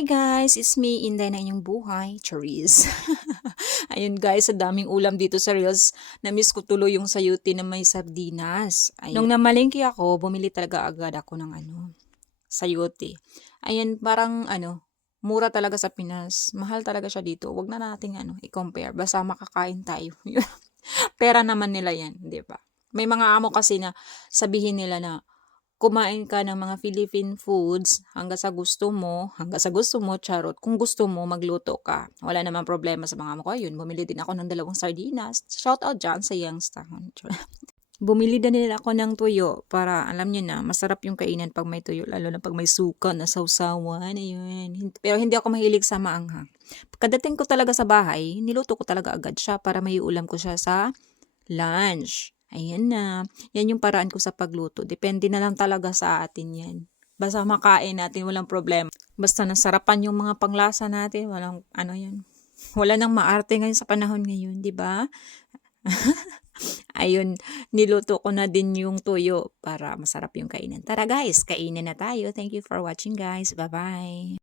Hi guys, it's me, Inday na inyong buhay, Charis. Ayun guys, sa daming ulam dito sa Reels, na-miss ko tuloy yung sayuti na may sardinas. Ayun. Nung namalengke ako, bumili talaga agad ako ng sayuti. Ayun, parang mura talaga sa Pinas. Mahal talaga siya dito. Wag na nating i-compare. Basta makakain tayo. Pera naman nila yan, di ba? May mga amo kasi na sabihin nila na kumain ka ng mga Philippine foods hanggang sa gusto mo, charot. Kung gusto mo, magluto ka. Wala namang problema sa mga amo ko. Yun, bumili din ako ng 2 sardinas. Shout out dyan sa Youngstown. Bumili din ako ng tuyo para, alam nyo na, masarap yung kainan pag may tuyo. Lalo na pag may suka na sausawan. Ayun. Pero hindi ako mahilig sa maanghang. Pagkadating ko talaga sa bahay, niluto ko talaga agad siya para may ulam ko siya sa lunch. Ayan na. Yan yung paraan ko sa pagluto. Depende na lang talaga sa atin yan. Basta makain natin, walang problema. Basta nasarapan yung mga panglasa natin, walang yan. Wala nang maarte ngayon sa panahon ngayon, di ba? Ayun, niluto ko na din yung tuyo para masarap yung kainan. Tara guys, kainin na tayo. Thank you for watching guys. Bye-bye.